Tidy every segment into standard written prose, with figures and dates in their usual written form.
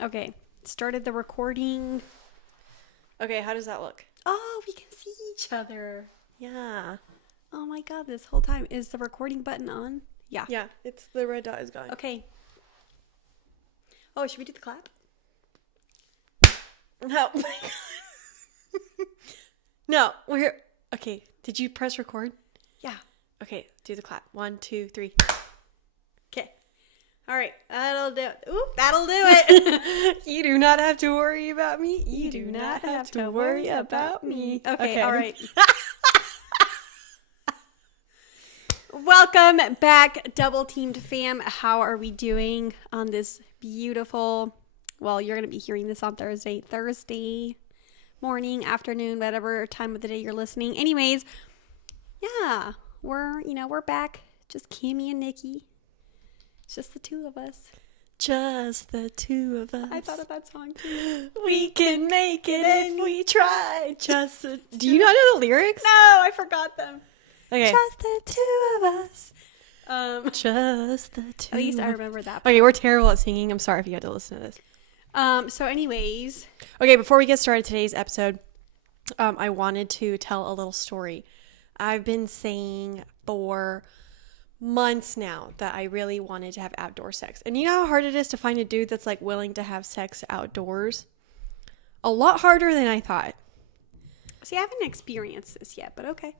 Okay. Started the recording. Okay, how does that look? Oh, we can see each other. Yeah. Oh my god, this whole time. Is the recording button on? Yeah. Yeah, it's the red dot is going. Okay. Oh, should we do the clap? No. No, we're... Okay, did you press record? Yeah. Okay, do the clap. 1, 2, 3. Okay. All right. That'll do it. Oop, that'll do it. You do not have to worry about me. You do not have to worry about me. Okay, all right. Welcome back, Double Teamed fam. How are we doing on this beautiful, well, you're going to be hearing this on Thursday morning, afternoon, whatever time of the day you're listening. Anyways, yeah, we're back. Just Cami and Niki. It's just the two of us. Just the two of us. I thought of that song too. We can make it if we try. Just the two. Do you not know the lyrics? No, I forgot them. Okay. Just the two of us. Just the two. At least I remember that. Okay, we're terrible at singing. I'm sorry if you had to listen to this. So anyways. Okay, before we get started today's episode, I wanted to tell a little story. I've been saying for months now that I really wanted to have outdoor sex. And you know how hard it is to find a dude that's like willing to have sex outdoors? A lot harder than I thought. See, I haven't experienced this yet, but okay.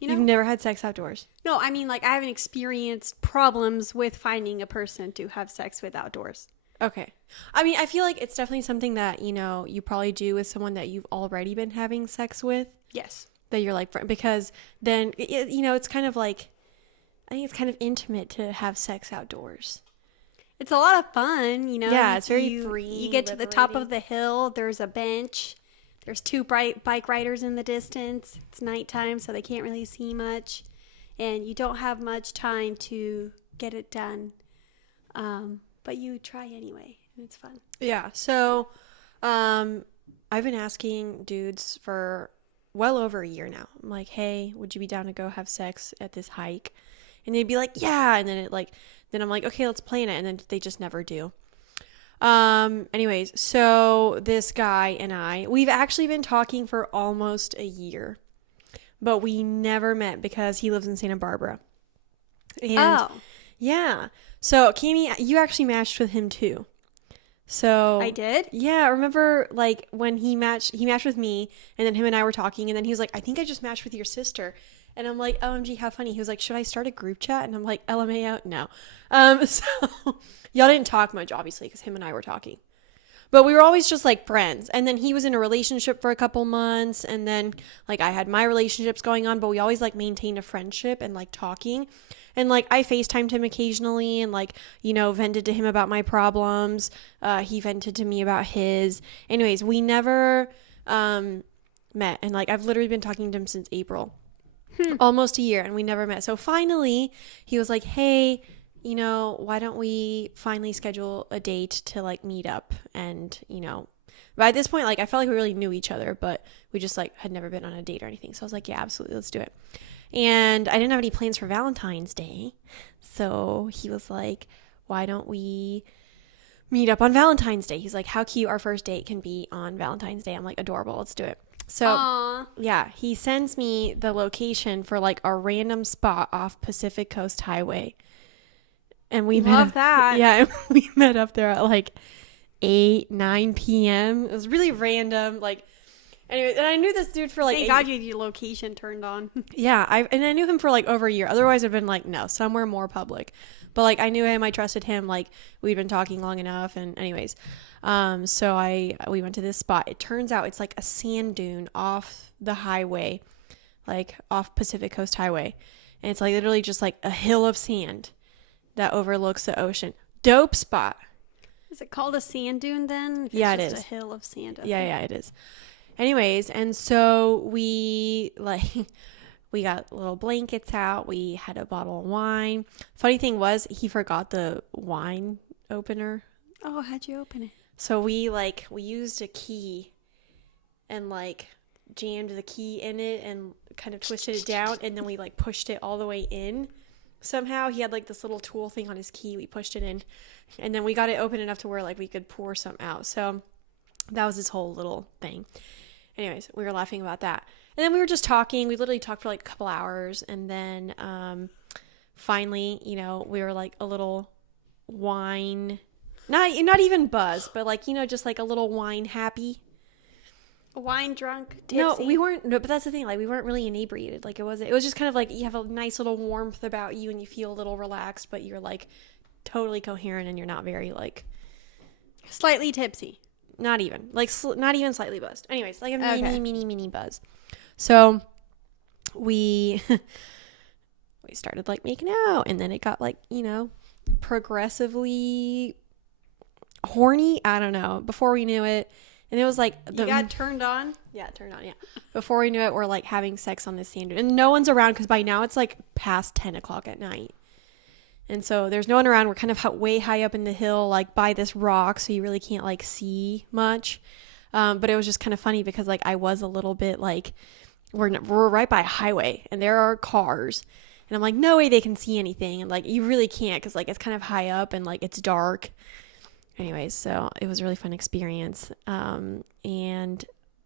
You've never had sex outdoors? No, I mean, like, I haven't experienced problems with finding a person to have sex with outdoors. Okay. I mean, I feel like it's definitely something that, you probably do with someone that you've already been having sex with. Yes. That you're like, because then, it's kind of like, I think it's kind of intimate to have sex outdoors. It's a lot of fun, Yeah, it's very free. You get to the top of the hill, there's a bench. There's two bright bike riders in the distance. It's nighttime, so they can't really see much. And you don't have much time to get it done. But you try anyway, and it's fun. Yeah, so I've been asking dudes for well over a year now. I'm like, hey, would you be down to go have sex at this hike? And they'd be like, yeah. And then then I'm like, okay, let's plan it. And then they just never do. Anyways, so this guy and we've actually been talking for almost a year, but we never met because he lives in Santa Barbara. And yeah. So Cami, you actually matched with him too. So I did? Yeah. Remember like when he matched with me and then him and I were talking and then he was like, I think I just matched with your sister. And I'm like, OMG, how funny. He was like, should I start a group chat? And I'm like, LMAO? No. So y'all didn't talk much, obviously, because him and I were talking. But we were always just like friends. And then he was in a relationship for a couple months. And then like I had my relationships going on. But we always like maintained a friendship and like talking. And like I FaceTimed him occasionally and like, vented to him about my problems. He vented to me about his. Anyways, we never met. And like I've literally been talking to him since April. Almost a year, and we never met. So finally he was like, hey, why don't we finally schedule a date to like meet up? And but at this point, like I felt like we really knew each other, but we just like had never been on a date or anything. So I was like, yeah, absolutely, let's do it. And I didn't have any plans for Valentine's Day, so he was like, why don't we meet up on Valentine's Day? He's like, how cute our first date can be on Valentine's Day. I'm like, adorable, let's do it. So, aww. Yeah, he sends me the location for like a random spot off Pacific Coast Highway. And we love that. Yeah, and we met up there at like 9 p.m. It was really random. Like, anyway, and I knew this dude for like... Thank God you had your location turned on. Yeah, I knew him for like over a year. Otherwise, I'd been like, no, somewhere more public. But like, I knew him, I trusted him. Like, we'd been talking long enough. And anyways... So we went to this spot. It turns out it's like a sand dune off the highway, like off Pacific Coast Highway. And it's like literally just like a hill of sand that overlooks the ocean. Dope spot. Is it called a sand dune then? Yeah, it is. is. A hill of sand. Okay. Yeah, it is. Anyways, and so we got little blankets out. We had a bottle of wine. Funny thing was he forgot the wine opener. Oh, how'd you open it? So we used a key and like jammed the key in it and kind of twisted it down and then we like pushed it all the way in somehow he had like this little tool thing on his key. We pushed it in, and then we got it open enough to where like we could pour some out. So that was his whole little thing. Anyways, we were laughing about that. And then we were just talking. We literally talked for like a couple hours. And then finally, you know, we were like a little wine, not even buzz, but like, you know, just like a little wine happy. Wine drunk, tipsy. No, we weren't. No, but that's the thing. Like, we weren't really inebriated. Like, it was just kind of like you have a nice little warmth about you and you feel a little relaxed, but you're like totally coherent and you're not very like slightly tipsy. Not even like not even slightly buzzed. Anyways, like a Okay. mini buzz. So we started like making out, and then it got like, you know, progressively horny. I don't know. Before we knew it, and it was like You got turned on? Yeah, turned on. Yeah. Before we knew it, we're like having sex on the sand dune, and no one's around because by now it's like past 10 o'clock at night. And so there's no one around. We're kind of way high up in the hill, like by this rock, so you really can't like see much. But it was just kind of funny because like I was a little bit like, we're right by a highway and there are cars, and I'm like, no way they can see anything, and like you really can't because like it's kind of high up and like it's dark. Anyways, so it was a really fun experience, and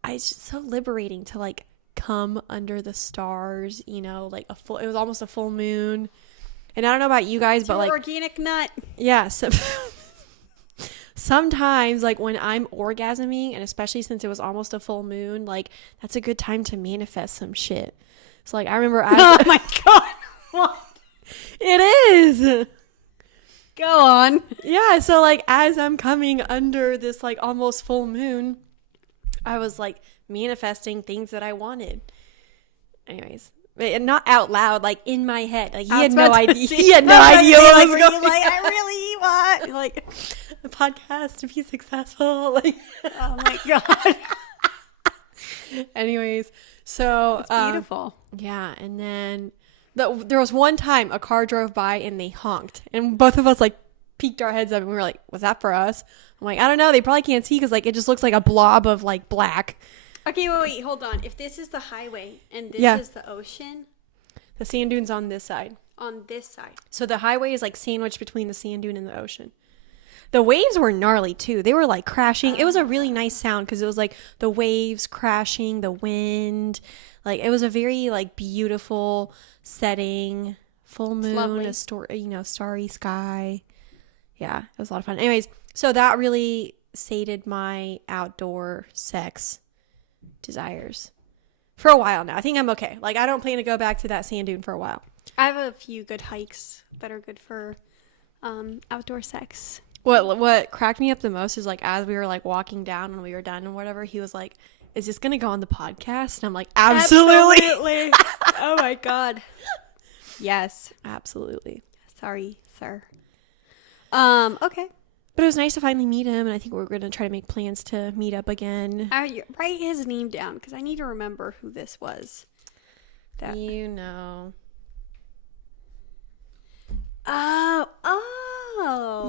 it's just so liberating to like come under the stars, you know, like it was almost a full moon. And I don't know about you guys, but like organic nut. Yeah, so sometimes like when I'm orgasming, and especially since it was almost a full moon, like that's a good time to manifest some shit. So like I remember oh my god. What? It is. Go on. Yeah, so like as I'm coming under this like almost full moon, I was like manifesting things that I wanted. Anyways, and not out loud, like in my head. Like he had no idea. He had no idea what was going. Like I really want like the podcast to be successful. Like oh my god. Anyways, so it's beautiful. Yeah, and then there was one time a car drove by and they honked, and both of us like peeked our heads up and we were like, "Was that for us?" I'm like, "I don't know. They probably can't see because like it just looks like a blob of like black." Okay, wait, hold on. If this is the highway and this is the ocean, the sand dune's on this side. On this side. So the highway is like sandwiched between the sand dune and the ocean. The waves were gnarly too. They were like crashing. It was a really nice sound because it was like the waves crashing, the wind. Like it was a very like beautiful setting, full moon, a starry sky. Yeah, it was a lot of fun. Anyways, so that really sated my outdoor sex desires for a while now. I think I'm okay. Like I don't plan to go back to that sand dune for a while. I have a few good hikes that are good for outdoor sex. What cracked me up the most is like as we were like walking down when we were done and whatever, he was like, "Is this gonna go on the podcast?" And I'm like, "Absolutely." Oh my god. Yes, absolutely. Sorry, sir. Okay. But it was nice to finally meet him, and I think we're gonna try to make plans to meet up again. Write his name down because I need to remember who this was. You know. Oh.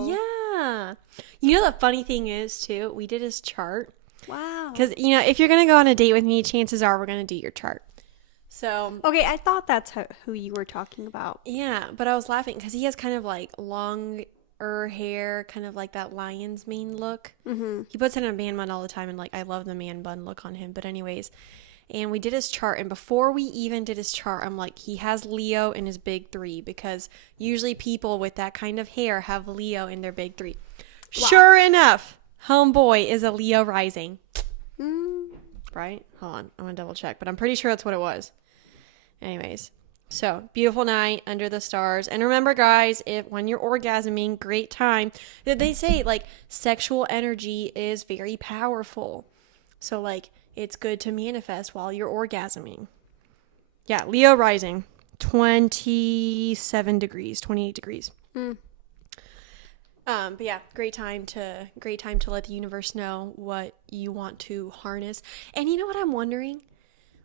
Yeah. You know the funny thing is too, we did his chart. Wow. Because, you know, if you're going to go on a date with me, chances are we're going to do your chart. So. Okay, I thought that's who you were talking about. Yeah, but I was laughing because he has kind of like longer hair, kind of like that lion's mane look. Mm-hmm. He puts it in a man bun all the time, and like I love the man bun look on him. But anyways, and we did his chart, and before we even did his chart, I'm like, he has Leo in his big 3 because usually people with that kind of hair have Leo in their big 3. Wow. Sure enough, homeboy is a Leo rising. Right? Hold on, I'm gonna double check, but I'm pretty sure that's what it was. Anyways, so beautiful night under the stars, and remember, guys, when you're orgasming, great time. They say like sexual energy is very powerful, so like it's good to manifest while you're orgasming. Yeah, Leo rising, 27 degrees, 28 degrees. But yeah, great time to let the universe know what you want to harness. And you know what I'm wondering?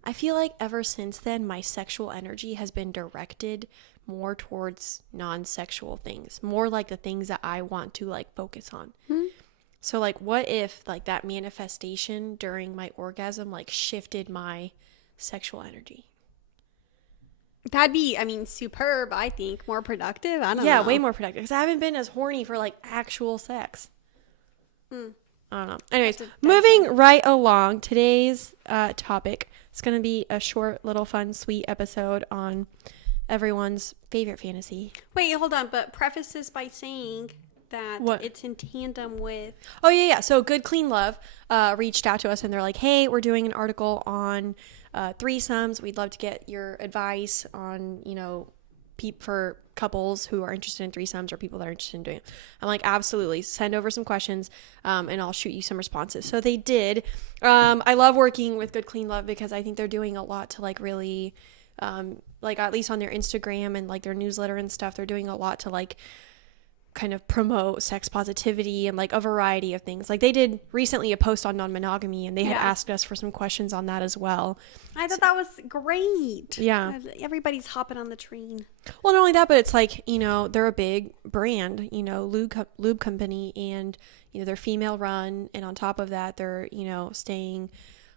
I feel like ever since then, my sexual energy has been directed more towards non-sexual things, more like the things that I want to like focus on. So like, what if like that manifestation during my orgasm like shifted my sexual energy? That'd be, I mean, superb, I think. More productive? I don't know. Yeah, way more productive. Because I haven't been as horny for like actual sex. Mm. I don't know. Anyways, That's moving right along, today's topic. It's going to be a short, little, fun, sweet episode on everyone's favorite fantasy. Wait, hold on. But preface this by saying that What? it's in tandem with... Oh, yeah. So Good Clean Love reached out to us and they're like, hey, we're doing an article on threesomes. We'd love to get your advice on, you know, for couples who are interested in threesomes or people that are interested in doing it. I'm like, absolutely. Send over some questions and I'll shoot you some responses. So they did. I love working with Good Clean Love because I think they're doing a lot to like really, like at least on their Instagram and like their newsletter and stuff, they're doing a lot to like kind of promote sex positivity and like a variety of things. Like they did recently a post on non-monogamy and they had asked us for some questions on that as well. I thought that was great. Yeah. Everybody's hopping on the train. Well, not only that, but it's like, you know, they're a big brand, you know, lube company, and, you know, they're female run. And on top of that, they're, you know, staying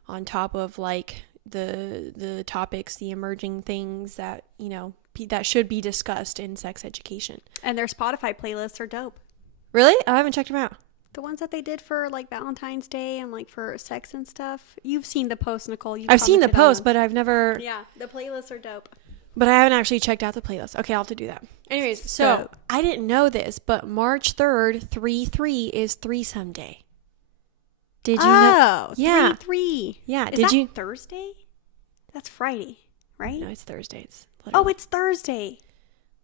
on top of like the topics, the emerging things that, you know, that should be discussed in sex education. And their Spotify playlists are dope. Really? I haven't checked them out. The ones that they did for like Valentine's Day and like for sex and stuff. You've seen the post, Nicole. I've seen the commented post, on but I've never... Yeah, the playlists are dope. But I haven't actually checked out the playlist. Okay, I'll have to do that. Anyways, so I didn't know this, but March 3rd, 3/3 is Threesome Day. Did you know? Yeah. 3/3. Yeah. Is that Thursday? That's Friday, right? No, it's Thursday. It's Thursday.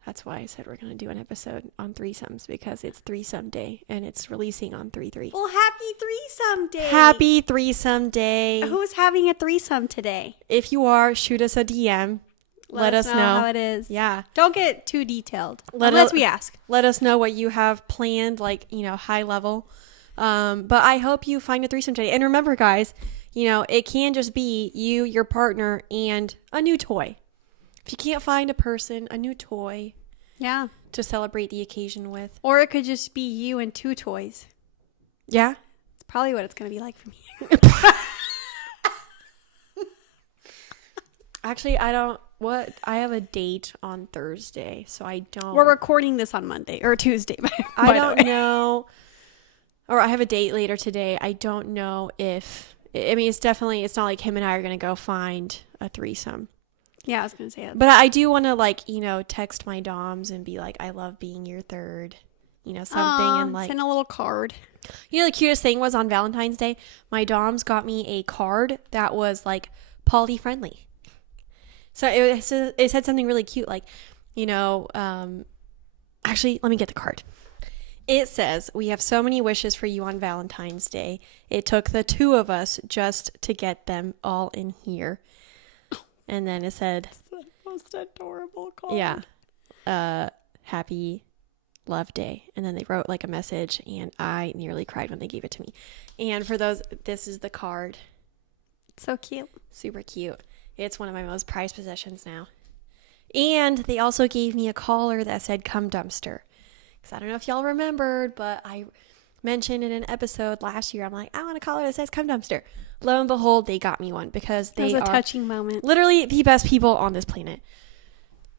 That's why I said we're going to do an episode on threesomes, because it's Threesome Day and it's releasing on 3/3. Well, happy Threesome Day. Happy Threesome Day. Who's having a threesome today? If you are, shoot us a DM. Let us know how it is. Yeah. Don't get too detailed unless we ask. Let us know what you have planned, like, you know, high level. But I hope you find a threesome today. And remember, guys, you know, it can just be you, your partner, and a new toy. If you can't find a person, a new toy. Yeah. To celebrate the occasion with. Or it could just be you and two toys. Yeah. It's probably what it's going to be like for me. Actually, I have a date on Thursday, so I don't. We're recording this on Monday or Tuesday. I don't know. Or I have a date later today. I don't know if, I mean, it's not like him and I are going to go find a threesome. Yeah, I was going to say that. But I do want to, like, you know, text my doms and be like, I love being your third, you know, something. And like, send a little card. You know, the cutest thing was on Valentine's Day, my doms got me a card that was like poly friendly. So it said something really cute, like, you know, actually, let me get the card. It says, we have so many wishes for you on Valentine's Day. It took the two of us just to get them all in here. And then it said, it's the most adorable card. Yeah. Happy Love Day. And then they wrote like a message, and I nearly cried when they gave it to me. And for those, this is the card. It's so cute. Super cute. It's one of my most prized possessions now. And they also gave me a collar that said "Cum Dumpster." Because I don't know if y'all remembered, but I mentioned in an episode last year, I'm like, I want a collar that says "Cum Dumpster." Lo and behold, they got me one, because they are a touching moment. Literally the best people on this planet.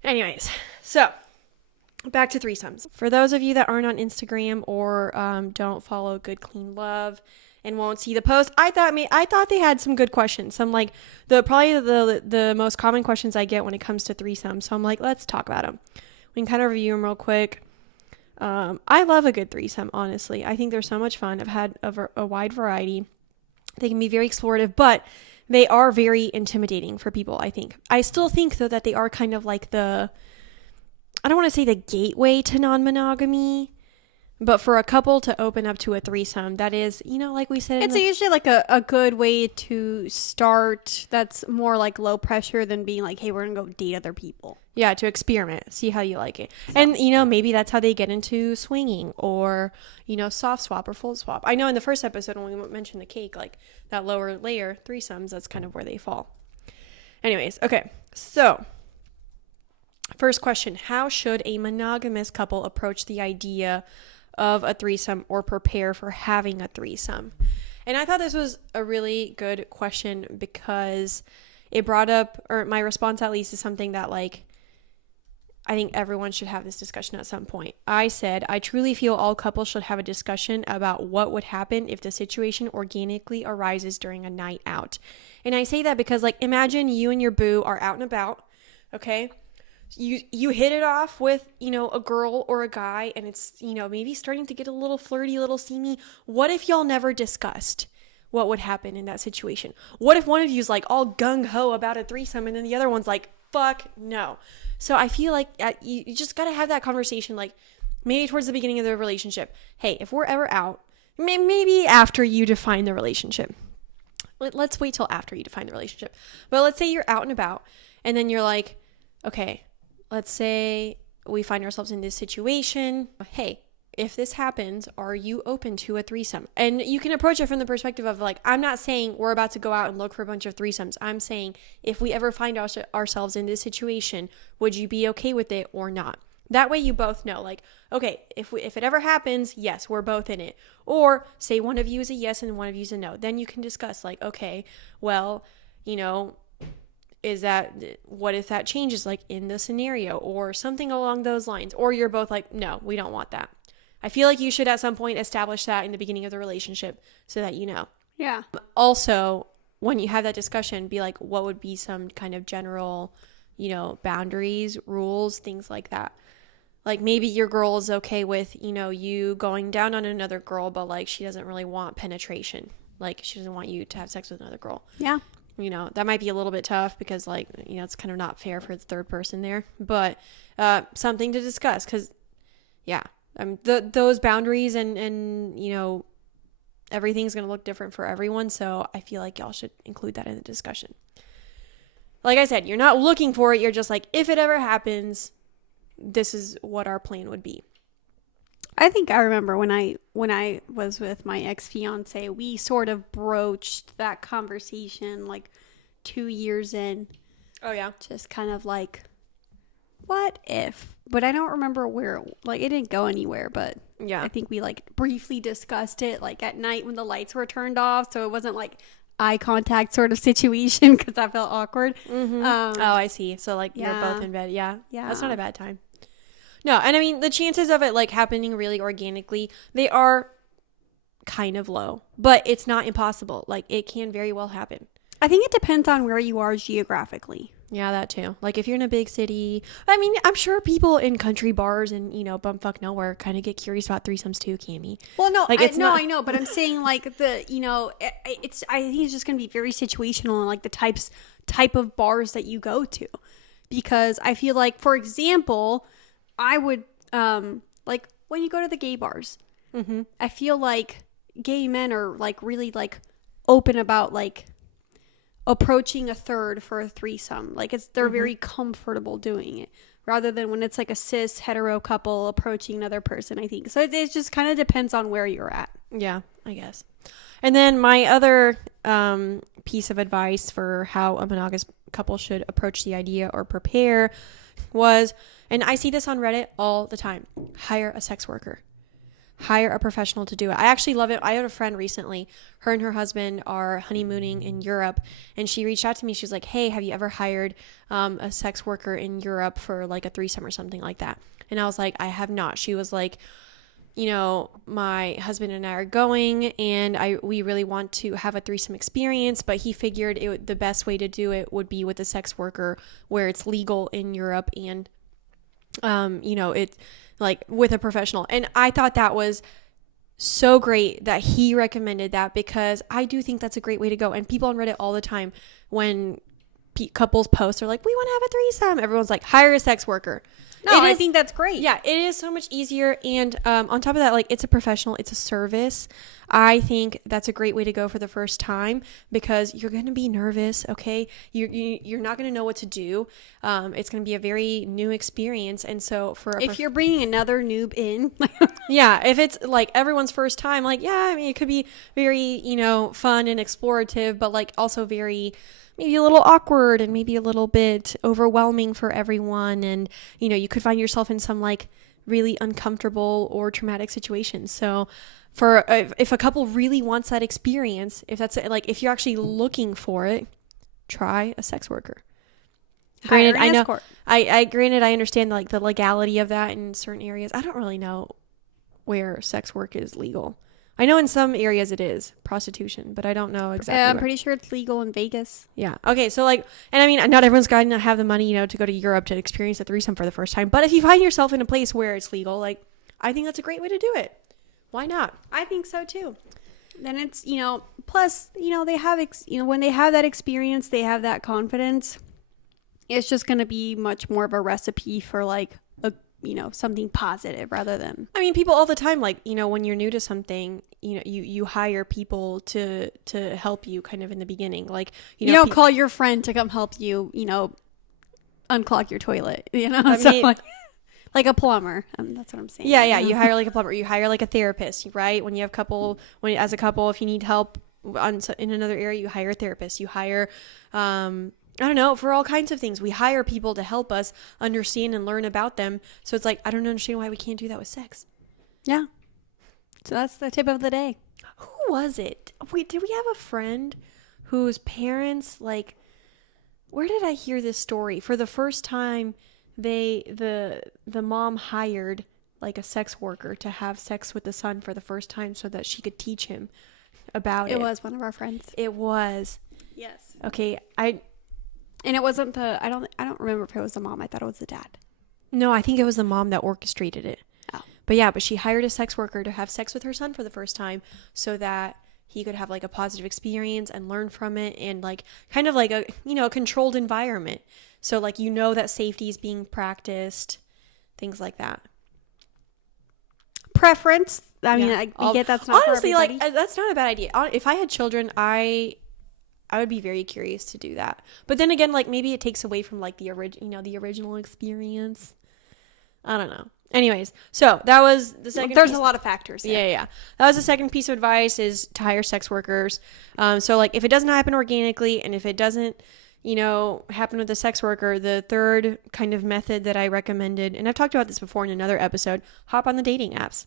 Anyways, so back to threesomes. For those of you that aren't on Instagram or don't follow Good Clean Love and won't see the post, I thought they had some good questions. Some like the most common questions I get when it comes to threesomes. So I'm like, let's talk about them. We can kind of review them real quick. I love a good threesome, honestly. I think they're so much fun. I've had a wide variety. They can be very explorative, but they are very intimidating for people, I think. I still think, though, that they are kind of like I don't want to say the gateway to non-monogamy, but for a couple to open up to a threesome, that is, you know, like we said. It's usually like a good way to start that's more like low pressure than being like, hey, we're going to go date other people. Yeah, to experiment, see how you like it. And, you know, maybe that's how they get into swinging or, you know, soft swap or full swap. I know in the first episode when we mentioned the cake, like that lower layer, threesomes, that's kind of where they fall. Anyways, okay. So, first question, how should a monogamous couple approach the idea of a threesome or prepare for having a threesome? And I thought this was a really good question because it brought up, or my response at least, is something that like I think everyone should have this discussion at some point. I said, I truly feel all couples should have a discussion about what would happen if the situation organically arises during a night out. And I say that because, like, imagine you and your boo are out and about, okay? You hit it off with, you know, a girl or a guy, and it's, you know, maybe starting to get a little flirty, a little steamy. What if y'all never discussed what would happen in that situation? What if one of you's like all gung-ho about a threesome and then the other one's like, fuck no. So I feel like you just got to have that conversation, like maybe towards the beginning of the relationship. Hey, if we're ever out, maybe after you define the relationship. Let's wait till after you define the relationship. But let's say you're out and about and then you're like, okay, let's say we find ourselves in this situation. Hey, if this happens, are you open to a threesome? And you can approach it from the perspective of like, I'm not saying we're about to go out and look for a bunch of threesomes. I'm saying if we ever find ourselves in this situation, would you be okay with it or not? That way you both know, like, okay, if it ever happens, yes, we're both in it. Or say one of you is a yes and one of you is a no. Then you can discuss like, okay, well, you know, what if that changes like in the scenario or something along those lines? Or you're both like, no, we don't want that. I feel like you should at some point establish that in the beginning of the relationship so that you know. Yeah. Also, when you have that discussion, be like, what would be some kind of general, you know, boundaries, rules, things like that. Like maybe your girl is okay with, you know, you going down on another girl, but like she doesn't really want penetration. Like she doesn't want you to have sex with another girl. Yeah. You know, that might be a little bit tough because like, you know, it's kind of not fair for the third person there, but something to discuss because, yeah. Those boundaries and you know, everything's going to look different for everyone. So I feel like y'all should include that in the discussion. Like I said, you're not looking for it. You're just like, if it ever happens, this is what our plan would be. I think I remember when I was with my ex-fiance, we sort of broached that conversation like 2 years in. Oh, yeah. Just kind of like, what if? But I don't remember where, like, it didn't go anywhere, but yeah, I think we like briefly discussed it like at night when the lights were turned off. So it wasn't like eye contact sort of situation because that felt awkward. Mm-hmm. Oh, I see. So like you're both in bed. Yeah. That's not a bad time. No, and I mean, the chances of it like happening really organically, they are kind of low, but it's not impossible. Like it can very well happen. I think it depends on where you are geographically. Yeah, that too. Like if you're in a big city, I mean, I'm sure people in country bars and, you know, bumfuck nowhere kind of get curious about threesomes too, Cami. Well, no, like, I know, but I'm saying like the, you know, I think it's just going to be very situational and like the type of bars that you go to, because I feel like, for example, I would, like when you go to the gay bars, mm-hmm. I feel like gay men are like really like open about like approaching a third for a threesome. Like they're mm-hmm. very comfortable doing it rather than when it's like a cis hetero couple approaching another person, I think. So it just kind of depends on where you're at. Yeah, I guess. And then my other piece of advice for how a monogamous couple should approach the idea or prepare was, and I see this on Reddit all the time, hire a sex worker. Hire a professional to do it. I actually love it. I had a friend recently, her and her husband are honeymooning in Europe, and she reached out to me. She was like, hey, have you ever hired a sex worker in Europe for like a threesome or something like that? And I was like, I have not. She was like, you know, my husband and I are going, and we really want to have a threesome experience, but he figured the best way to do it would be with a sex worker where it's legal in Europe and, you know, it's like with a professional. And I thought that was so great that he recommended that, because I do think that's a great way to go. And people on Reddit all the time, when couples post, are like, we want to have a threesome, everyone's like, hire a sex worker. No, I think that's great. Yeah, it is so much easier. And on top of that, like, it's a professional, it's a service. I think that's a great way to go for the first time, because you're going to be nervous, okay? You're not going to know what to do. It's going to be a very new experience. And so if you're bringing another noob in. yeah, if it's like everyone's first time, like, yeah, I mean, it could be very, you know, fun and explorative, but like also very maybe a little awkward and maybe a little bit overwhelming for everyone. And, you know, you could find yourself in some like really uncomfortable or traumatic situations. So if a couple really wants that experience, if that's like, if you're actually looking for it, try a sex worker. Granted, Hire an I know. escort. Granted, I understand like the legality of that in certain areas. I don't really know where sex work is legal. I know in some areas it is prostitution, but I don't know exactly. I'm where. pretty sure it's legal in Vegas. Yeah. Okay. So like, and I mean, not everyone's going to have the money, to go to Europe to experience a threesome for the first time. But if you find yourself in a place where it's legal, like, I think that's a great way to do it. Why not? I think so too. Then it's, plus, they have, when they have that experience, they have that confidence. It's just going to be much more of a recipe for like something positive rather than. I mean, people all the time, like, when you're new to something, you hire people to help you kind of in the beginning. Like, call your friend to come help you, unclog your toilet, I so, mean, like a plumber. That's what I'm saying. Yeah. You hire like a plumber, you hire like a therapist, right? When you have as a couple, if you need help in another area, you hire a therapist, you hire, I don't know, for all kinds of things. We hire people to help us understand and learn about them. So it's like, I don't understand why we can't do that with sex. Yeah. So that's the tip of the day. Who was it? Wait, did we have a friend whose parents, like, where did I hear this story? For the first time, the mom hired like a sex worker to have sex with the son for the first time so that she could teach him about it. It was one of our friends. It was. Yes. Okay, and it wasn't I don't remember if it was the mom. I thought it was the dad. No, I think it was the mom that orchestrated it. Oh. But she hired a sex worker to have sex with her son for the first time so that he could have like a positive experience and learn from it, and like kind of like a, controlled environment. So like, that safety is being practiced, things like that. Preference. I mean, I get that's not honestly, for everybody. like, that's not a bad idea. If I had children, I would be very curious to do that. But then again, like, maybe it takes away from like the original experience. I don't know. Anyways, so that was the second. There's a lot of factors there. Yeah. That was the second piece of advice, is to hire sex workers. So like, if it doesn't happen organically, and if it doesn't, happen with the sex worker, the third kind of method that I recommended, and I've talked about this before in another episode, hop on the dating apps.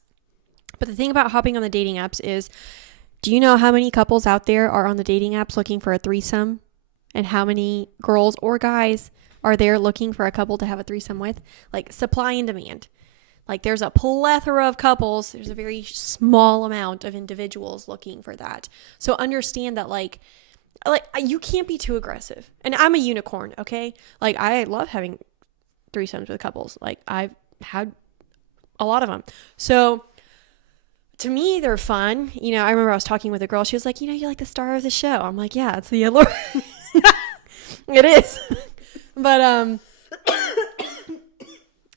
But the thing about hopping on the dating apps is, do you know how many couples out there are on the dating apps looking for a threesome? And how many girls or guys are there looking for a couple to have a threesome with? Like, supply and demand. Like, there's a plethora of couples. There's a very small amount of individuals looking for that. So understand that, like you can't be too aggressive. And I'm a unicorn, okay? Like, I love having threesomes with couples. Like, I've had a lot of them. So to me, they're fun. I remember I was talking with a girl. She was like, you're like the star of the show. I'm like, yeah, it's the allure. It is. But,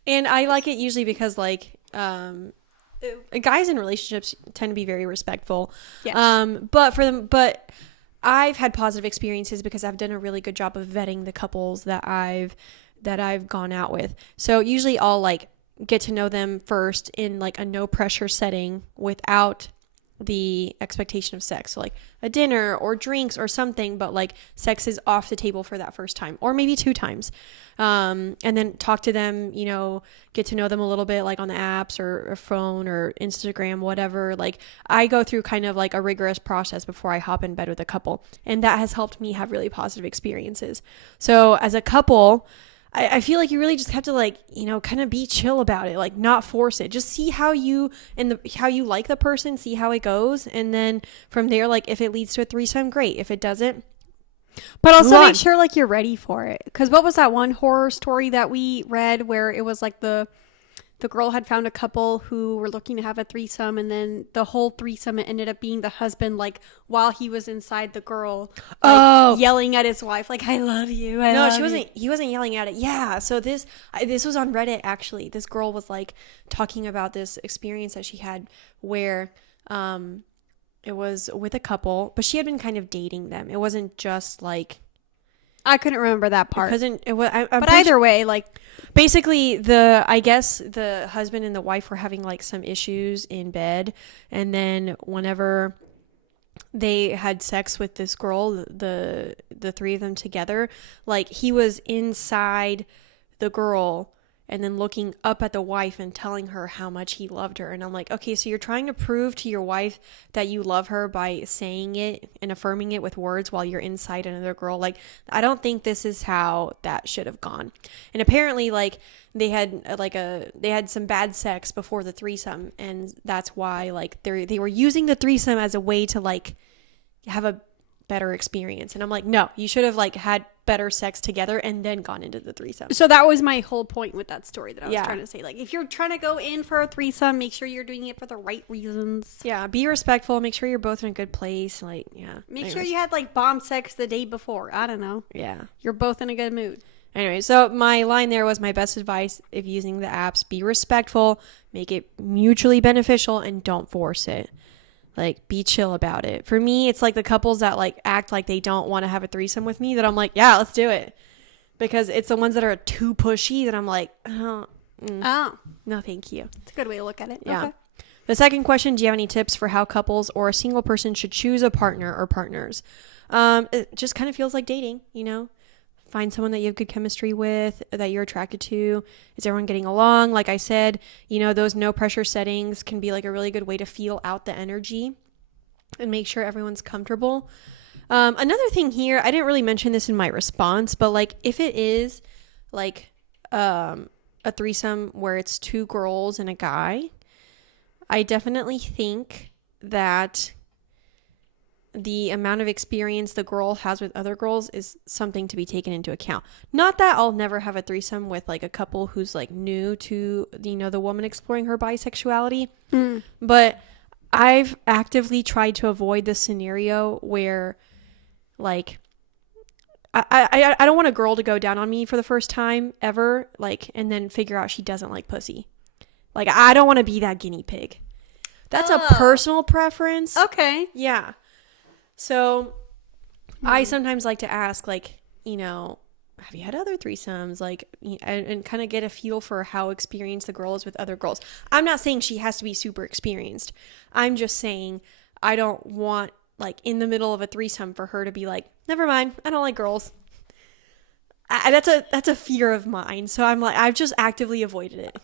and I like it usually because, like, guys in relationships tend to be very respectful. Yes. But I've had positive experiences because I've done a really good job of vetting the couples that I've gone out with. So usually I'll like get to know them first in like a no pressure setting without the expectation of sex. So like a dinner or drinks or something, but like sex is off the table for that first time, or maybe 2 times. And then talk to them, get to know them a little bit, like on the apps or phone or Instagram, whatever. Like, I go through kind of like a rigorous process before I hop in bed with a couple. And that has helped me have really positive experiences. So as a couple, I feel like you really just have to like, kind of be chill about it, like not force it. Just see how you like the person, see how it goes. And then from there, like if it leads to a threesome, great. If it doesn't, but also make sure like you're ready for it. Because what was that one horror story that we read where it was like the girl had found a couple who were looking to have a threesome, and then the whole threesome ended up being the husband, like while he was inside the girl, like, yelling at his wife, like, I love you. He wasn't yelling at it. Yeah. So this was on Reddit, actually. This girl was like talking about this experience that she had where, it was with a couple, but she had been kind of dating them. It wasn't just like, I couldn't remember that part. But either way, like, basically I guess the husband and the wife were having like some issues in bed, and then whenever they had sex with this girl, the 3 of them together, like he was inside the girl, and then looking up at the wife and telling her how much he loved her. And I'm like, okay, so you're trying to prove to your wife that you love her by saying it and affirming it with words while you're inside another girl. Like, I don't think this is how that should have gone. And apparently, like, they had some bad sex before the threesome, and that's why, like, they were using the threesome as a way to, like, have a better experience. And I'm like, no, you should have, like, had better sex together and then gone into the threesome. So that was my whole point with that story that I was trying to say. Like, if you're trying to go in for a threesome, make sure you're doing it for the right reasons. Yeah, be respectful. Make sure you're both in a good place. Like, yeah. Make sure you had, like, bomb sex the day before. I don't know. Yeah. You're both in a good mood. Anyway, so my line there was, my best advice if using the apps, be respectful, make it mutually beneficial, and don't force it. Like, be chill about it. For me, it's like the couples that, like, act like they don't want to have a threesome with me that I'm like, yeah, let's do it. Because it's the ones that are too pushy that I'm like, oh, no, thank you. It's a good way to look at it. Yeah. Okay. The second question, do you have any tips for how couples or a single person should choose a partner or partners? It just kind of feels like dating, you know? Find someone that you have good chemistry with, that you're attracted to. Is everyone getting along? Like I said, you know, those no pressure settings can be like a really good way to feel out the energy and make sure everyone's comfortable. Another thing here, I didn't really mention this in my response, but like if it is like a threesome where it's 2 girls and a guy, I definitely think that the amount of experience the girl has with other girls is something to be taken into account. Not that I'll never have a threesome with like a couple who's like new to, you know, the woman exploring her bisexuality, but I've actively tried to avoid this scenario where like I don't want a girl to go down on me for the first time ever, like, and then figure out she doesn't like pussy. Like, I don't want to be that guinea pig. That's a personal preference. Okay. Yeah. So I sometimes like to ask, like, you know, have you had other threesomes? Like, and kind of get a feel for how experienced the girl is with other girls. I'm not saying she has to be super experienced. I'm just saying I don't want, like, in the middle of a threesome for her to be like, never mind, I don't like girls. That's a fear of mine. So I'm like, I've just actively avoided it.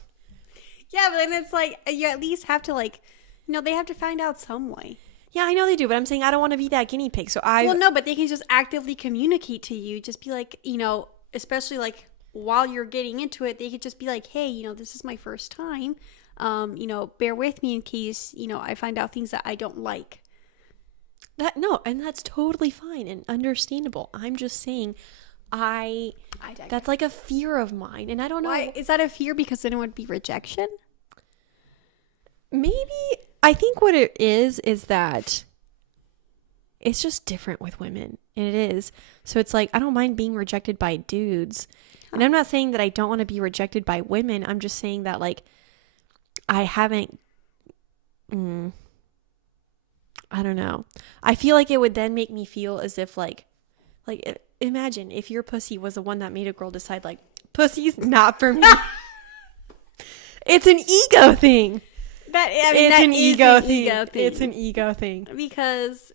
Yeah, but then it's like, you at least have to, like, you know, they have to find out some way. Yeah, I know they do, but I'm saying I don't want to be that guinea pig. So Well, no, but they can just actively communicate to you. Just be like, you know, especially like while you're getting into it, they could just be like, hey, you know, this is my first time. You know, bear with me in case, you know, I find out things that I don't like. And that's totally fine and understandable. I'm just saying that's like a fear of mine, and I don't know. Why is that a fear? Because then it would be rejection? Maybe. I think what it is that it's just different with women, and it is. So it's like, I don't mind being rejected by dudes. And I'm not saying that I don't want to be rejected by women. I'm just saying that, like, I haven't, I don't know. I feel like it would then make me feel as if like imagine if your pussy was the one that made a girl decide, like, pussy's not for me. It's an ego thing. It's an ego thing. It's an ego thing. Because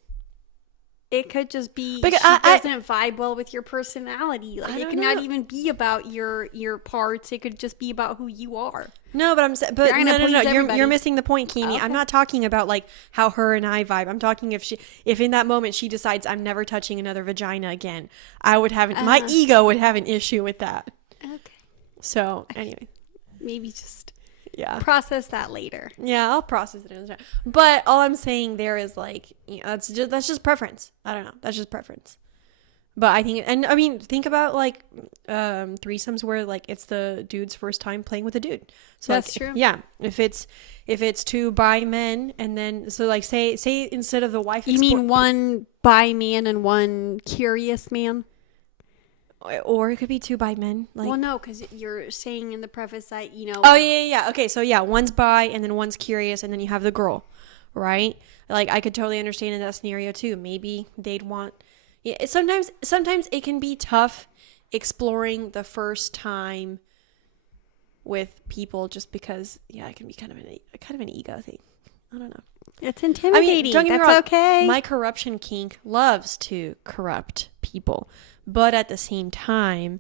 it could just be because she doesn't vibe well with your personality. Like, it could know. not even be about your parts. It could just be about who you are. No, but no. You're missing the point, Cami. Okay. I'm not talking about like how her and I vibe. I'm talking if in that moment she decides I'm never touching another vagina again, I would have my ego would have an issue with that. Okay. So anyway, maybe just process that later. Yeah, I'll process it. But all I'm saying there is, like, you know, that's just preference. I don't know. That's just preference. But I think, and I mean, think about like threesomes where like it's the dude's first time playing with a dude. So that's like, true. Yeah, if it's 2 bi men, and then so like say instead of the wife, you mean one bi man and one curious man, or it could be 2 bi men. Like, well, no, because you're saying in the preface that, you know. Oh yeah. Okay, so yeah, one's bi and then one's curious, and then you have the girl, right? Like, I could totally understand in that scenario too. Maybe they'd want. Yeah, sometimes it can be tough exploring the first time with people, just because it can be kind of an ego thing. I don't know. It's intimidating. I mean, don't get me That's wrong. okay. My corruption kink loves to corrupt people, but at the same time,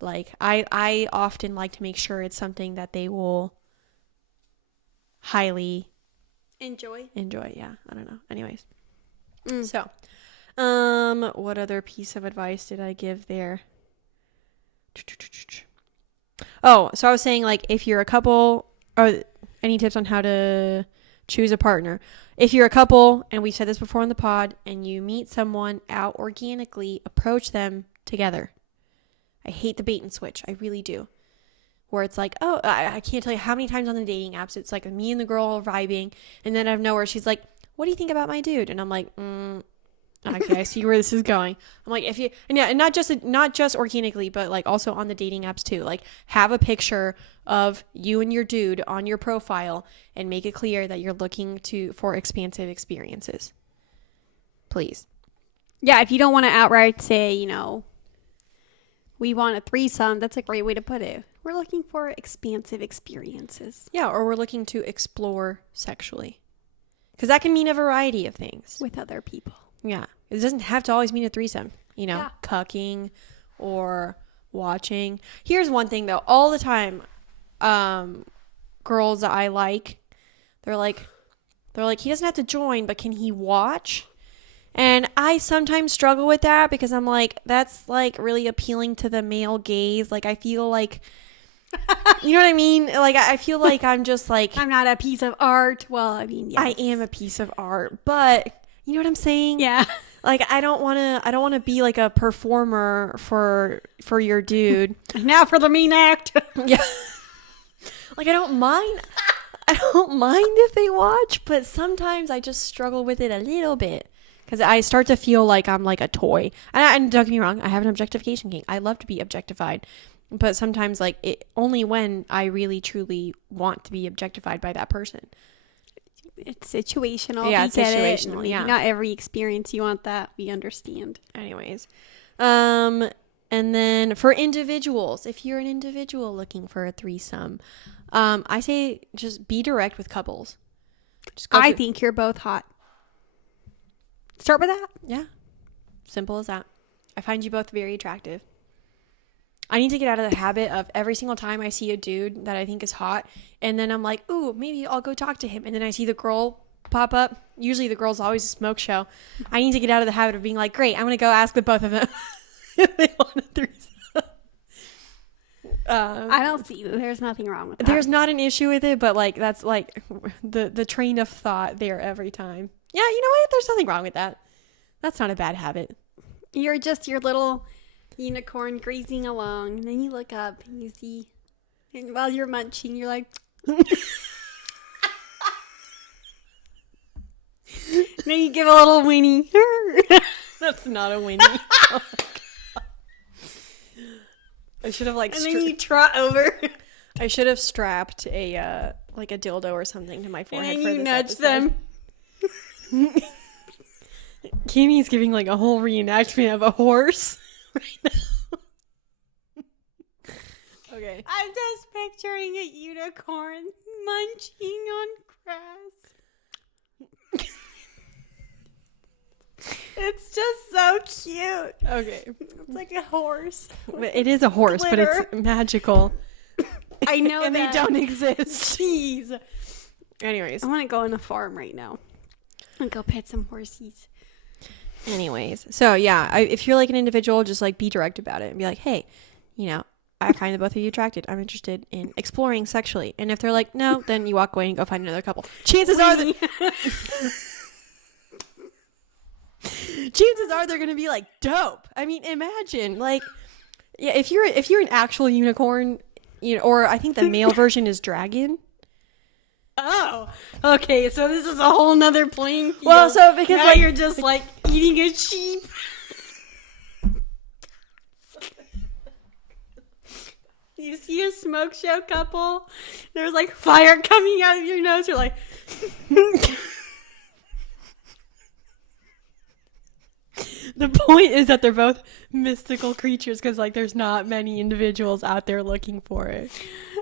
Like, I often like to make sure it's something that they will highly Enjoy. Yeah, I don't know. Anyways. Mm. So, what other piece of advice did I give there? Oh, so I was saying, like, if you're a couple, or any tips on how to choose a partner. If you're a couple, and we've said this before on the pod, and you meet someone out organically, approach them together. I hate the bait and switch. I really do. Where it's like, oh, I can't tell you how many times on the dating apps it's like me and the girl vibing, and then out of nowhere she's like, what do you think about my dude? And I'm like, okay, I see where this is going. I'm like, if you, and not just organically, but like also on the dating apps too. Like, have a picture of you and your dude on your profile and make it clear that you're looking for expansive experiences. Please. Yeah, if you don't want to outright say, we want a threesome, that's a great way to put it. We're looking for expansive experiences. Yeah, or we're looking to explore sexually. Because that can mean a variety of things. With other people. Yeah. It doesn't have to always mean a threesome. Yeah. Cucking or watching. Here's one thing, though. All the time, girls that I like, they're like, he doesn't have to join, but can he watch? And I sometimes struggle with that because I'm like, that's like really appealing to the male gaze. Like, I feel like, you know what I mean? Like, I feel like I'm just like, I'm not a piece of art. Well, I mean, yes. I am a piece of art, but you know what I'm saying? Yeah. Like, I don't want to be like a performer for your dude. Now for the mean act. Yeah. Like, I don't mind if they watch, but sometimes I just struggle with it a little bit. Because I start to feel like I'm like a toy. And don't get me wrong, I have an objectification king. I love to be objectified. But sometimes, like, only when I really, truly want to be objectified by that person. It's situational. Yeah, it's situational. Like, yeah. Not every experience you want that. We understand. Anyways. And then for individuals, if you're an individual looking for a threesome, I say just be direct with couples. I think you're both hot. Start with that. Yeah. Simple as that. I find you both very attractive. I need to get out of the habit of every single time I see a dude that I think is hot, and then I'm like, ooh, maybe I'll go talk to him. And then I see the girl pop up. Usually the girl's always a smoke show. I need to get out of the habit of being like, great, I'm going to go ask the both of them if they want a threesome. I don't see. There's nothing wrong with that. There's not an issue with it, but like that's like the train of thought there every time. Yeah, you know what? There's nothing wrong with that. That's not a bad habit. You're just your little unicorn grazing along, and then you look up and you see, and while you're munching, you're like, then you give a little whinny. That's not a whinny. Oh, I should have like. And then you trot over. I should have strapped a like a dildo or something to my forehead. And then for you this nudge episode. them. Cami's giving like a whole reenactment of a horse right now. Okay. I'm just picturing a unicorn munching on grass. It's just so cute. Okay. It's like a horse. But it is a horse, but it's magical. I know and that. they don't exist. Jeez. Anyways. I want to go on a farm right now and go pet some horses. Anyways. So, yeah. If you're like an individual, just like be direct about it and be like, hey, I find the both of you attracted. I'm interested in exploring sexually. And if they're like, no, then you walk away and go find another couple. Chances are they're going to be like, dope. I mean, imagine like, yeah, if you're an actual unicorn, or I think the male version is dragon. Oh, okay. So this is a whole nother playing field. Well, so because now like, you're just like eating a sheep. You see a smoke show couple. There's like fire coming out of your nose. You're like, the point is that they're both mystical creatures because like there's not many individuals out there looking for it.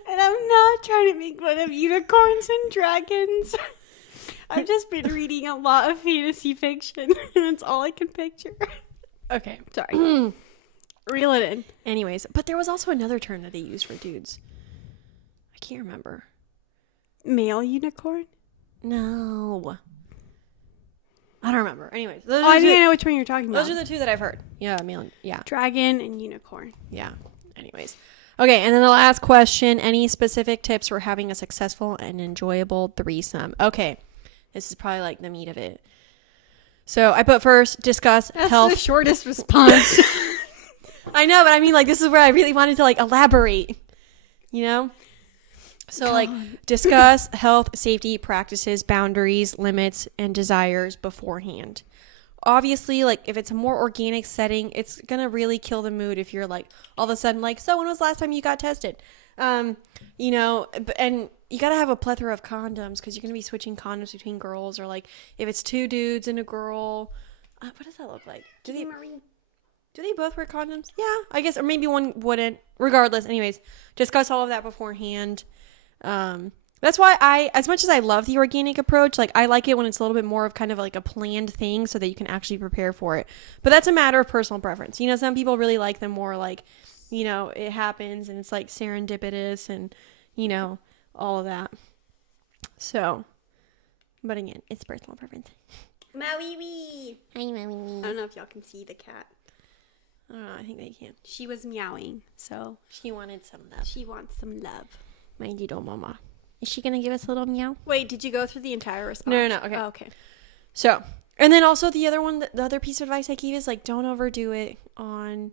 and I'm not trying to make fun of unicorns and dragons. I've just been reading a lot of fantasy fiction, and that's all I can picture. Okay. Sorry. Reel it in. Anyways, but there was also another term that they used for dudes. I can't remember. Male unicorn? No. I don't remember. Anyways. I think I know which one you're talking about. Those are the two that I've heard. Yeah, male. Yeah. Dragon and unicorn. Yeah. Anyways. Okay, and then the last question. Any specific tips for having a successful and enjoyable threesome? Okay. This is probably like the meat of it. So I put first, discuss health. That's the shortest response. I know, but I mean, like, this is where I really wanted to, like, elaborate. You know? So, like, discuss health, safety, practices, boundaries, limits, and desires beforehand. Obviously, like, if it's a more organic setting, it's going to really kill the mood if you're, like, all of a sudden, like, so when was the last time you got tested? You know, and you got to have a plethora of condoms because you're going to be switching condoms between girls, or, like, if it's 2 dudes and a girl, what does that look like? Do they both wear condoms? Yeah, I guess, or maybe one wouldn't. Regardless, anyways, discuss all of that beforehand. That's why as much as I love the organic approach, like, I like it when it's a little bit more of kind of like a planned thing so that you can actually prepare for it. But that's a matter of personal preference. You know, some people really like them more like, you know, it happens and it's like serendipitous and, you know, all of that. So, but again, it's personal preference. Maui wee. Hi, Maui. I don't know if y'all can see the cat. I don't know, I think they can. She was meowing, so She wanted some love. she wants some love. My little mama. Is she going to give us a little meow? Wait, did you go through the entire response? No. Okay. Oh, okay. So, and then also the other piece of advice I give is, like, don't overdo it on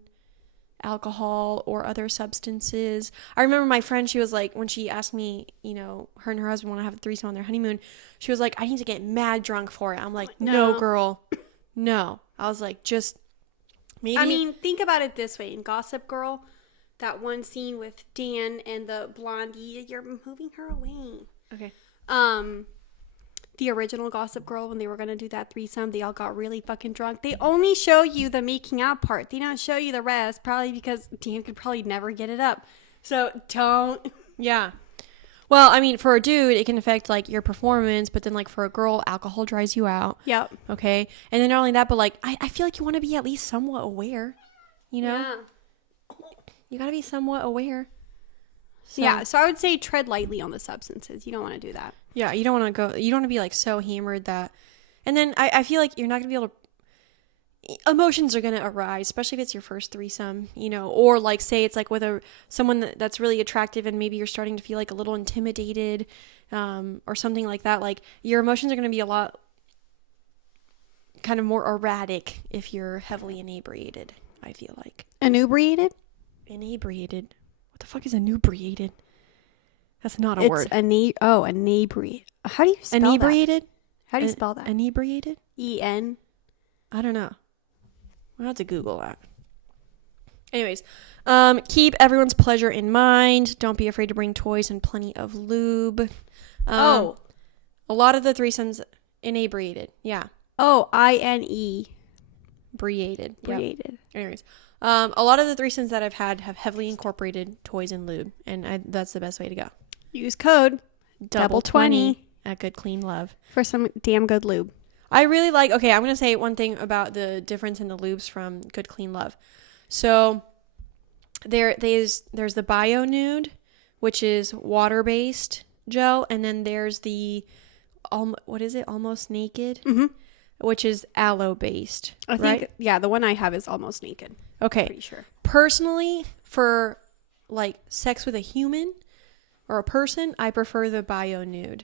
alcohol or other substances. I remember my friend, she was like, when she asked me, you know, her and her husband want to have a threesome on their honeymoon, she was like, I need to get mad drunk for it. I'm like, no girl, no. I was like, just maybe. I mean, think about it this way. In Gossip Girl, that one scene with Dan and the blondie, you're moving her away. Okay. The original Gossip Girl, when they were going to do that threesome, they all got really fucking drunk. They only show you the making out part. They don't show you the rest, probably because Dan could probably never get it up. So don't. Yeah. Well, I mean, for a dude, it can affect, like, your performance, but then, like, for a girl, alcohol dries you out. Yep. Okay? And then not only that, but, like, I feel like you want to be at least somewhat aware, you know? Yeah. You got to be somewhat aware. So, Yeah, so I would say tread lightly on the substances. You don't want to do that. Yeah, you don't want to be, like, so hammered that... And then I feel like you're not going to be able to... Emotions are going to arise, especially if it's your first threesome, you know, or, like, say it's, like, with someone that's really attractive and maybe you're starting to feel, like, a little intimidated, or something like that. Like, your emotions are going to be a lot kind of more erratic if you're heavily inebriated, I feel like. Inebriated? Inebriated. What the fuck is inebriated? That's not a word. Inebriated. How do you spell Inebriated? that? How do you spell that? Inebriated? E-N? I don't know. We'll have to Google that. Anyways, keep everyone's pleasure in mind. Don't be afraid to bring toys and plenty of lube. A lot of the threesomes inebriated. Yeah. Oh, I-N-E. Briated. Briated. Yep. Anyways, a lot of the threesomes that I've had have heavily incorporated toys and lube, and that's the best way to go. Use code double 20 at Good Clean Love for some damn good lube. I really like, okay, I'm going to say one thing about the difference in the lubes from Good Clean Love. So there's the Bio Nude, which is water-based gel, and then there's the, Almost Naked, which is aloe-based. I think, yeah, the one I have is Almost Naked. Okay. Pretty sure. Personally, for, like, sex with a human or a person, I prefer the Bio Nude.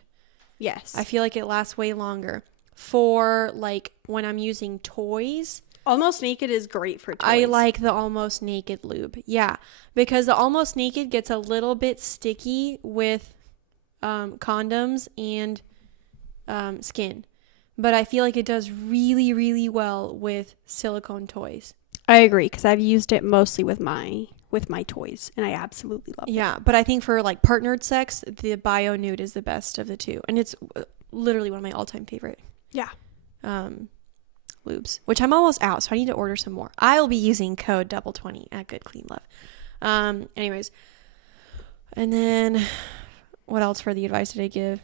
Yes. I feel like it lasts way longer. For, like, when I'm using toys, Almost Naked is great for toys. I like the Almost Naked lube. Yeah, because the Almost Naked gets a little bit sticky with condoms and skin. But I feel like it does really, really well with silicone toys. I agree, because I've used it mostly with my toys, and I absolutely love it. Yeah, but I think for, like, partnered sex, the Bio Nude is the best of the two. And it's literally one of my all-time favorite. Yeah. Lubes, which I'm almost out, so I need to order some more. I'll be using code double 20 at Good Clean Love. Anyways, and then what else for the advice did I give?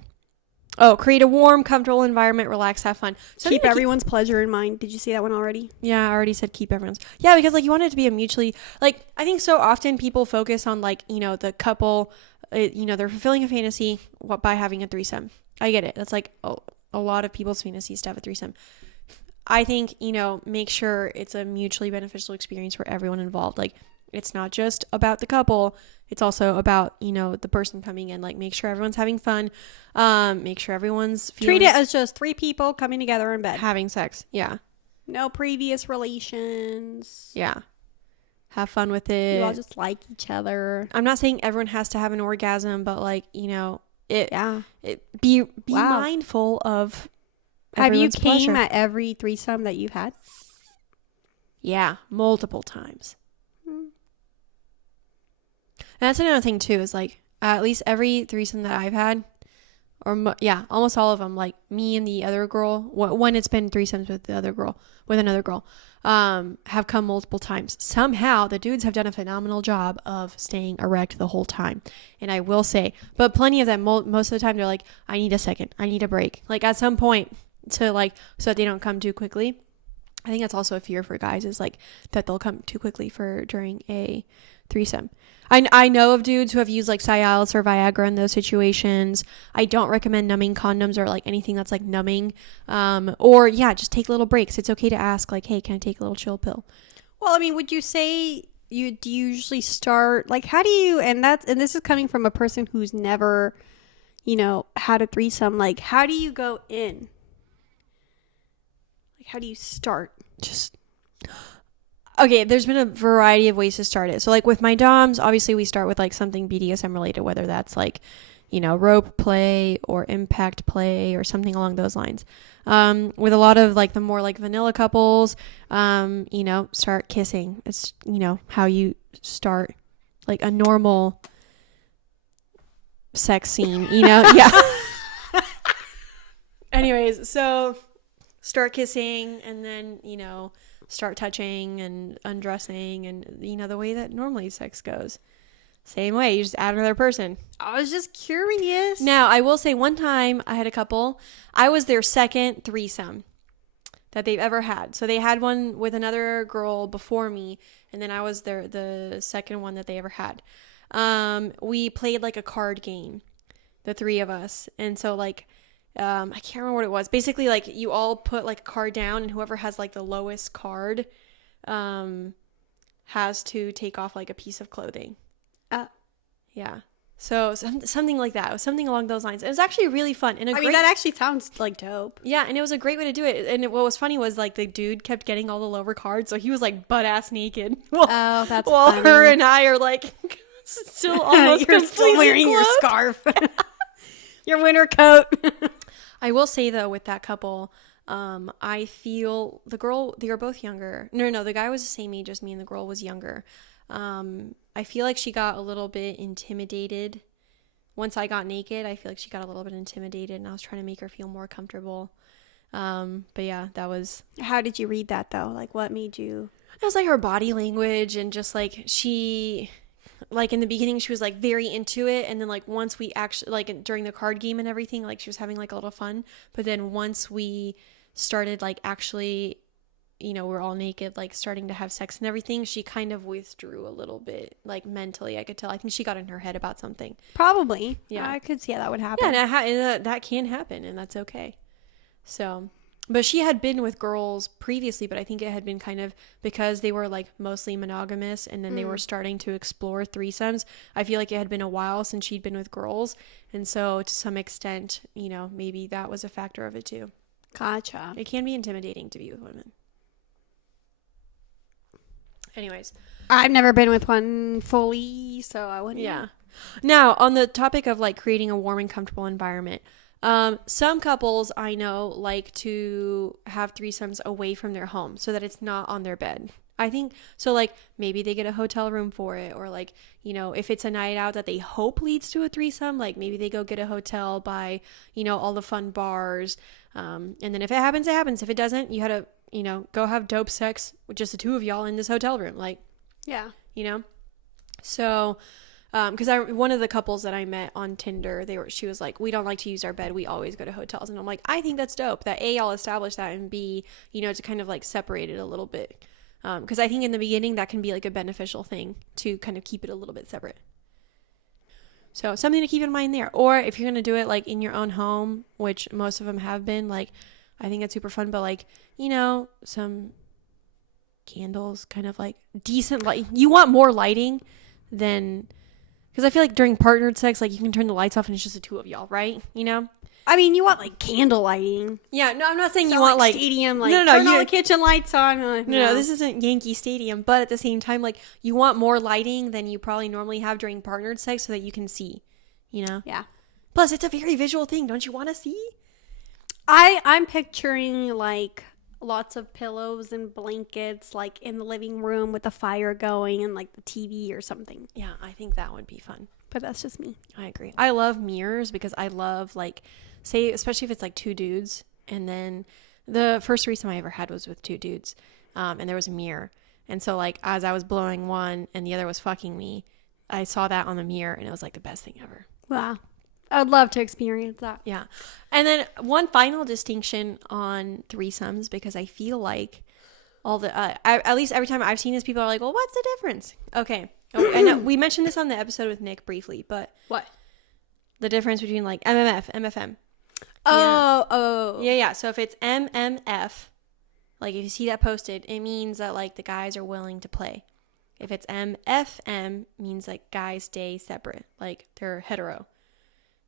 Oh, create a warm, comfortable environment, relax, have fun. Keep everyone's pleasure in mind. Did you see that one already? Yeah, I already said keep everyone's. Yeah, because like you want it to be a mutually, like, I think so often people focus on like, the couple, they're fulfilling a fantasy by having a threesome. I get it. That's like a lot of people's fantasies to have a threesome. I think, make sure it's a mutually beneficial experience for everyone involved. Like, it's not just about the couple. It's also about, the person coming in. Like, make sure everyone's having fun. Make sure everyone's treat it as just 3 people coming together in bed. Having sex. Yeah. No previous relations. Yeah. Have fun with it. You all just like each other. I'm not saying everyone has to have an orgasm, but like, be mindful of have you pleasure. Came at every threesome that you've had? Yeah, multiple times. And that's another thing too, is like at least every threesome that I've had, or almost all of them, like me and the other girl, when it's been threesomes with another girl, have come multiple times. Somehow the dudes have done a phenomenal job of staying erect the whole time. And I will say, but plenty of them, most of the time they're like, I need a second, I need a break. Like at some point to like, so that they don't come too quickly. I think that's also a fear for guys, is like that they'll come too quickly during a threesome. I know of dudes who have used like Cialis or Viagra in those situations. I don't recommend numbing condoms or like anything that's like numbing. Or just take little breaks. It's okay to ask like, hey, can I take a little chill pill? Well, I mean, would you say do you usually start like, how do you, and this is coming from a person who's never, had a threesome. Like, how do you go in? Like, how do you start? Okay, there's been a variety of ways to start it. So like with my doms, obviously we start with like something BDSM related, whether that's like, rope play or impact play or something along those lines. With a lot of like the more like vanilla couples, start kissing. It's, how you start like a normal sex scene, Yeah. Anyways, so start kissing and then, start touching and undressing and, the way that normally sex goes. Same way, you just add another person. I was just curious. Now, I will say one time I had a couple, I was their second threesome that they've ever had. So they had one with another girl before me, and then I was the second one that they ever had. We played like a card game, the 3 of us. And so like, I can't remember what it was. Basically, like you all put like a card down, and whoever has like the lowest card, has to take off like a piece of clothing. Yeah. So something like that. It was something along those lines. It was actually really fun. And that actually sounds like dope. Yeah, and it was a great way to do it. And what was funny was like the dude kept getting all the lower cards, so he was like butt ass naked. While funny. Her and I are like still almost You're still wearing clothed. Your scarf. Your winter coat. I will say though, with that couple, I feel they were both younger. No, the guy was the same age as me and the girl was younger. I feel like she got a little bit intimidated. Once I got naked, I feel like she got a little bit intimidated, and I was trying to make her feel more comfortable. But yeah, that was... How did you read that though? Like, what made you... It was like her body language, and just like she... Like in the beginning she was like very into it, and then like once we actually like during the card game and everything, like she was having like a little fun, but then once we started like actually, we're all naked, like starting to have sex and everything, she kind of withdrew a little bit, like mentally. I could tell. I think she got in her head about something. Probably. Yeah, I could see how that would happen. Yeah, and that can happen, and that's okay. So, but she had been with girls previously, but I think it had been kind of because they were like mostly monogamous, and then they were starting to explore threesomes. I feel like it had been a while since she'd been with girls, and so to some extent, maybe that was a factor of it too. Gotcha. It can be intimidating to be with women. Anyways, I've never been with one fully, so I wouldn't. Yeah. Now, on the topic of like creating a warm and comfortable environment, some couples I know like to have threesomes away from their home so that it's not on their bed. I think so. Like maybe they get a hotel room for it, or like, if it's a night out that they hope leads to a threesome, like maybe they go get a hotel by, all the fun bars. And then if it happens, it happens. If it doesn't, you had to, go have dope sex with just the 2 of y'all in this hotel room. Like, yeah, So, Because one of the couples that I met on Tinder, she was like, we don't like to use our bed. We always go to hotels. And I'm like, I think that's dope. That A, I'll establish that, and B, to kind of like separate it a little bit. Because I think in the beginning that can be like a beneficial thing to kind of keep it a little bit separate. So something to keep in mind there. Or if you're going to do it like in your own home, which most of them have been, like, I think it's super fun. But like, some candles, kind of like decent light. You want more lighting than... Because I feel like during partnered sex, like, you can turn the lights off and it's just the two of y'all, right? I mean, you want like candle lighting. Yeah, no, I'm not saying you want like stadium, like no, turn all the kitchen lights on. No, this isn't Yankee Stadium. But at the same time, like, you want more lighting than you probably normally have during partnered sex so that you can see, Yeah. Plus, it's a very visual thing. Don't you want to see? I'm picturing like lots of pillows and blankets like in the living room with the fire going and like the TV or something. Yeah, I think that would be fun. But that's just me. I agree. I love mirrors because I love, like, say, especially if it's like two dudes, and then the first threesome I ever had was with two dudes, and there was a mirror, and so like as I was blowing one and the other was fucking me, I saw that on the mirror and it was like the best thing ever. Wow. I would love to experience that. Yeah. And then one final distinction on threesomes, because I feel like at least every time I've seen this, people are like, well, what's the difference? Okay. And we mentioned this on the episode with Nick briefly, but what? The difference between like MMF, MFM. Oh. Yeah. So if it's MMF, like if you see that posted, it means that like the guys are willing to play. If it's MFM, means like guys stay separate, like they're hetero.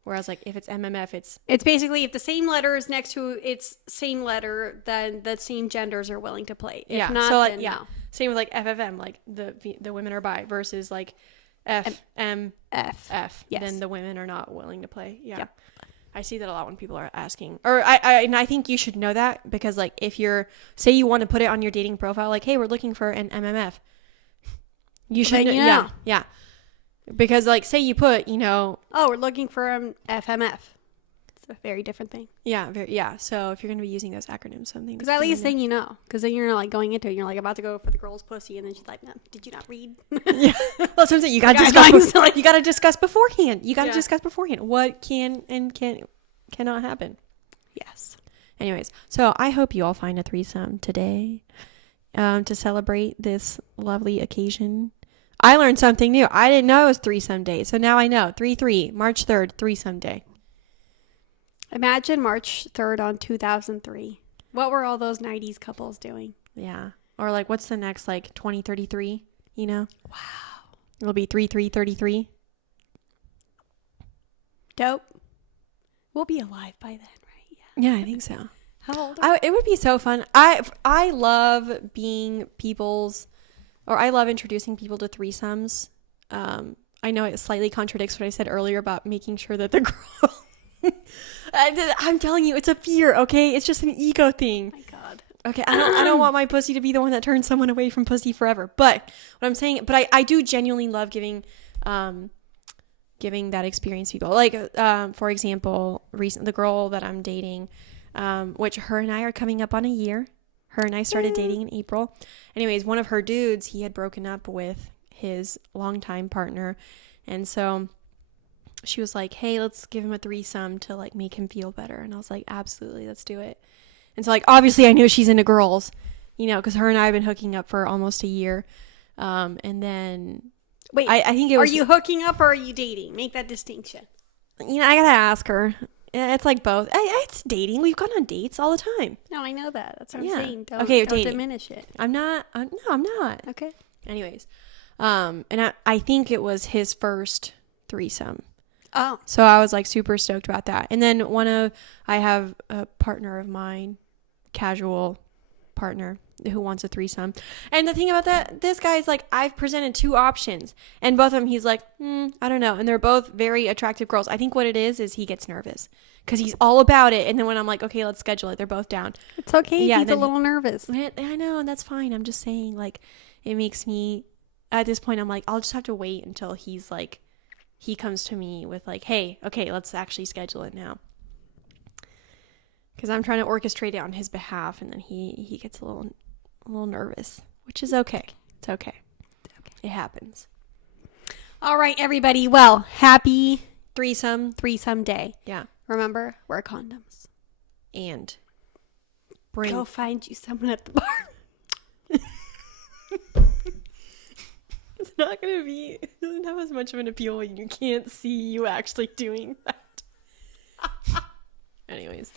Whereas like if it's MMF, it's basically if the same letter is next to its same letter, then the same genders are willing to play. If not, so like then yeah, no. Same with like FFM, like the women are bi, versus like FMF. Yes. Then the women are not willing to play. Yeah. Yep. I see that a lot when people are asking, or I think you should know that, because like if say you want to put it on your dating profile, like, hey, we're looking for an MMF, you should know. Yeah. Because like say you put, oh, we're looking for an FMF. It's a very different thing. Yeah. So if you're going to be using those acronyms, something. Because at least then because then you're like going into it, and you're like about to go for the girl's pussy, and then she's like, no, did you not read? Yeah. Well, something you got to discuss. You got to discuss beforehand. What can and cannot happen. Yes. Anyways, so I hope you all find a threesome today, to celebrate this lovely occasion. I learned something new. I didn't know it was threesome day, so now I know. 3/3, March 3rd, threesome day. Imagine March 3rd on 2003. What were all those 90s couples doing? Yeah. Or like, what's the next, like 2033, Wow. It'll be 3/3/33. Dope. We'll be alive by then, right? Yeah, I think so. How old are you? It would be so fun. I love being I love introducing people to threesomes. I know it slightly contradicts what I said earlier about making sure that the girl... I'm telling you, it's a fear, okay? It's just an ego thing. Oh my God. Okay, I don't want my pussy to be the one that turns someone away from pussy forever. But what I'm saying, I do genuinely love giving that experience to people. Like, for example, the girl that I'm dating, which her and I are coming up on a year. Her and I started dating in April. Anyways, one of her dudes, he had broken up with his longtime partner. And so she was like, hey, let's give him a threesome to like make him feel better. And I was like, absolutely, let's do it. And so like, obviously I knew she's into girls, because her and I have been hooking up for almost a year. And then wait, I think it was... Are you hooking up or are you dating? Make that distinction. I gotta ask her. It's like both. It's dating. We've gone on dates all the time. No, I know that. That's what I'm saying. Don't diminish it. I'm not. Okay. Anyways, and I think it was his first threesome. Oh. So I was like super stoked about that. And then I have a partner of mine, casual partner, who wants a threesome. And the thing about that, this guy is like, I've presented two options, and both of them he's like, I don't know. And they're both very attractive girls. I think what it is he gets nervous because he's all about it. And then when I'm like, okay, let's schedule it, they're both down. It's okay. Yeah, he's a little nervous. I know, and that's fine. I'm just saying, like, it makes me, at this point, I'm like, I'll just have to wait until he's like, he comes to me with like, hey, okay, let's actually schedule it now. Because I'm trying to orchestrate it on his behalf, and then he gets a little nervous, which is okay. It's okay. It happens. All right, everybody. Well, happy Threesome. day. Yeah. Remember, wear condoms. And bring. Go find you someone at the bar. It's not going to be. It doesn't have as much of an appeal when you can't see you actually doing that. Anyways.